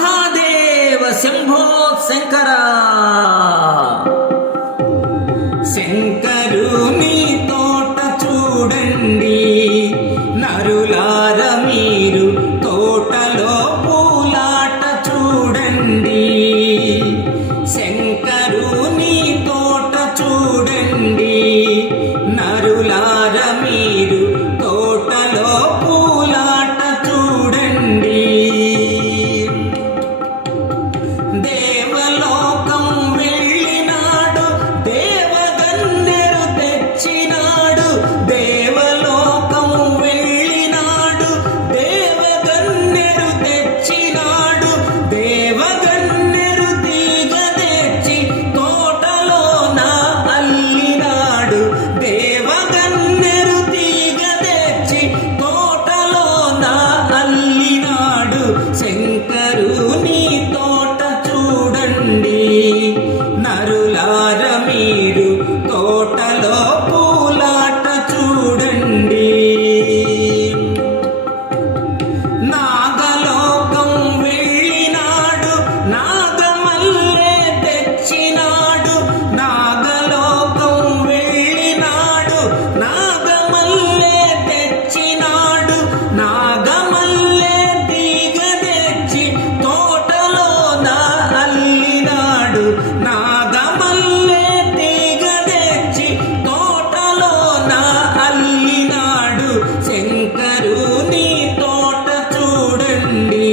మహాదేవ శంభో శంకర. శంకరుని తోట చూడండి నరులార, మీరు తోటలో పూలాట చూడండి. శంకరుని తోట చూడండి నరులార, మీరు తోటలో పూలాట చూడండి. దేవలోకం వెళ్ళినాడు, దేవగన్నేరు తెచ్చినాడు. దేవలోకం వెళ్ళినాడు, దేవగన్నేరు తెచ్చినాడు. దేవగన్నేరు తీగ తెచ్చి తోటలోన అల్లినాడు. దేవగన్నేరు తీగ తెచ్చి తోటలోన అల్లినాడు. శంకరుని తోట చూడండి నరులార, మీరు తోటలో పూలాట చూడండి. నాగలోకం వెళ్ళినాడు, నాగమల్లె తెచ్చినాడు. నాగలోకం వెళ్ళినాడు, నాగమల్లె తెచ్చినాడు. నాగమల్లె తీగ తెచ్చి తోటలోన అల్లినాడు. నాగమల్లె తీగ తెచ్చి తోటలోన అల్లినాడు. శంకరుని తోట చూడండి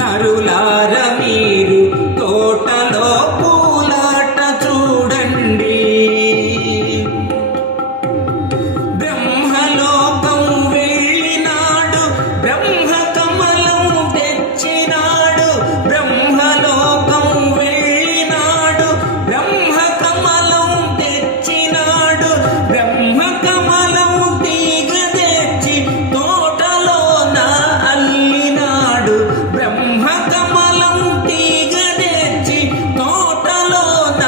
నరులార, మీరు తోటలో పూలాట చూడండి. బ్రహ్మలోకం వెళ్ళినాడు, బ్రహ్మ కమలం తెచ్చినాడు. బ్రహ్మలోకం వెళ్ళినాడు, బ్రహ్మ కమలం తెచ్చినాడు. బ్రహ్మ కమలం తీగ తెచ్చి తోటలోన అల్లినాడు. బ్రహ్మ కమలం తీగ తెచ్చి తోటలోన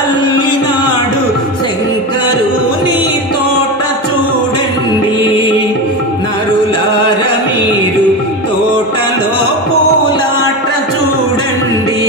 అల్లినాడు. శంకరుని తోట చూడండి నరులార, మీరు తోటలో పూలాట చూడండి.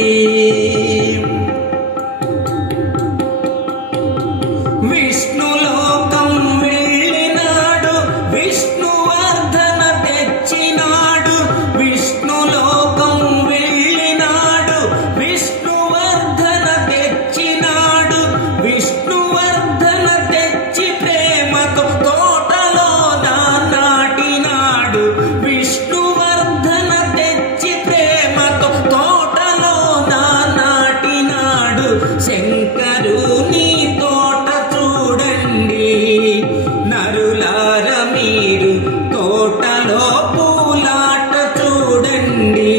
విష్ణులోకం వెళ్ళినాడు, విష్ణువర్ధన తెచ్చినాడు. విష్ణులోకం వెళ్ళినాడు, విష్ణువర్ధన తెచ్చినాడు. విష్ణువర్ధన తెచ్చి ప్రేమతో తోటలోన నాటినాడు. విష్ణువర్ధన తెచ్చి ప్రేమతో తోటలోన నాటినాడు. శంకరుని తోట చూడండి నరులార, మీరు తోటలో పూలాట చూడండి.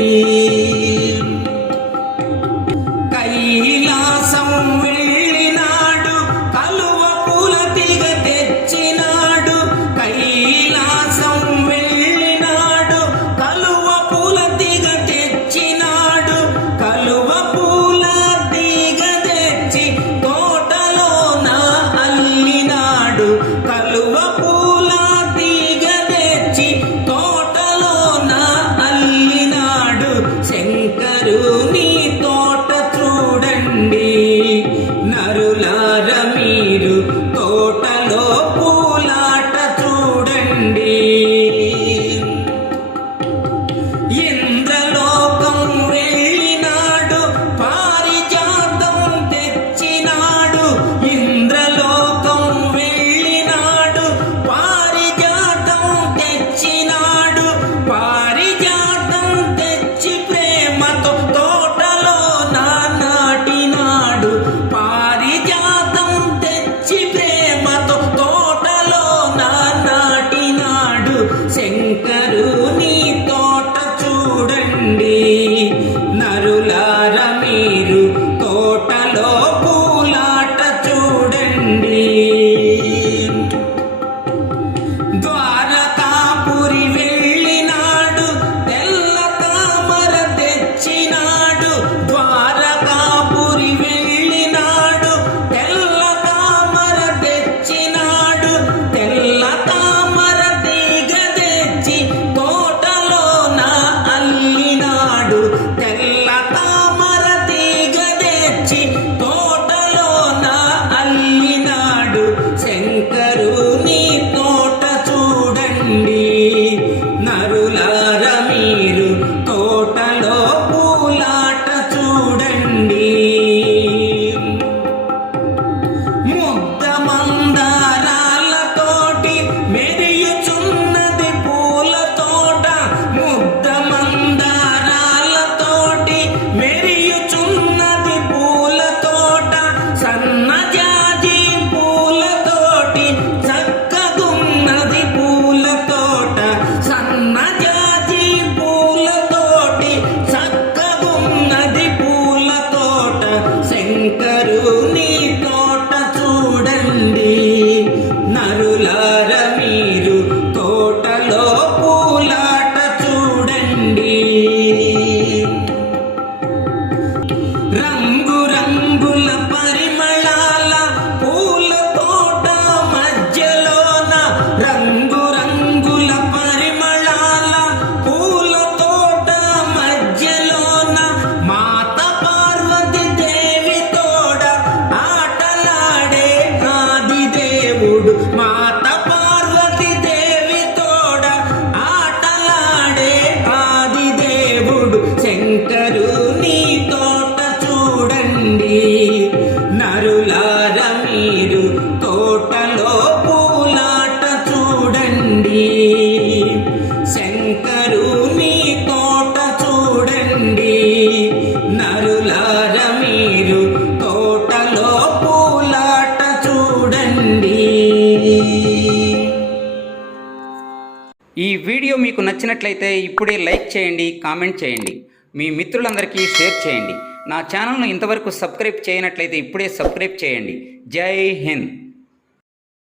కైలాసం వెళ్ళినాడు, కలువ పూల తీగ తెచ్చినాడు. కైలాసం వెళ్ళినాడు, కలువ పూల తీగ తెచ్చినాడు. కలువ పూల తీగ తెచ్చి తోటలోన అల్లినాడు. కలువ పూల తీగ తెచ్చి తోటలోన అల్లినాడు. శంకరుని తోట చూడండి నరులార, మీరు తోటలో పూలాట చూడండి. ఇంద్రలోకం వెళ్ళినాడు, పారిజాతం తెచ్చినాడు. ఇంద్రలోకం వెళ్ళినాడు, పారిజాతం తెచ్చినాడు. పారిజాతం తెచ్చి ప్రేమతో తోటలోన నాటినాడు. పారిజాతం తెచ్చి ప్రేమతో తోటలోన నాటినాడు. శంకరుని తోట చూడండి నరులార, మీరు తోటలో పూలాట చూడండి. ద్వారకాపురి వెళ్ళినాడు, తెల్ల తామర తెచ్చినాడు. ద్వారకాపురి వెళ్ళినాడు, తెల్ల తామర తెచ్చినాడు. తెల్ల తామర తీగ తెచ్చి తోట నచ్చినట్లయితే ఇప్పుడే లైక్ చేయండి, కామెంట్ చేయండి, మీ మిత్రులందరికీ షేర్ చేయండి. నా ఛానల్ను ఇంతవరకు సబ్స్క్రైబ్ చేయనట్లయితే ఇప్పుడే సబ్స్క్రైబ్ చేయండి. జై హింద్.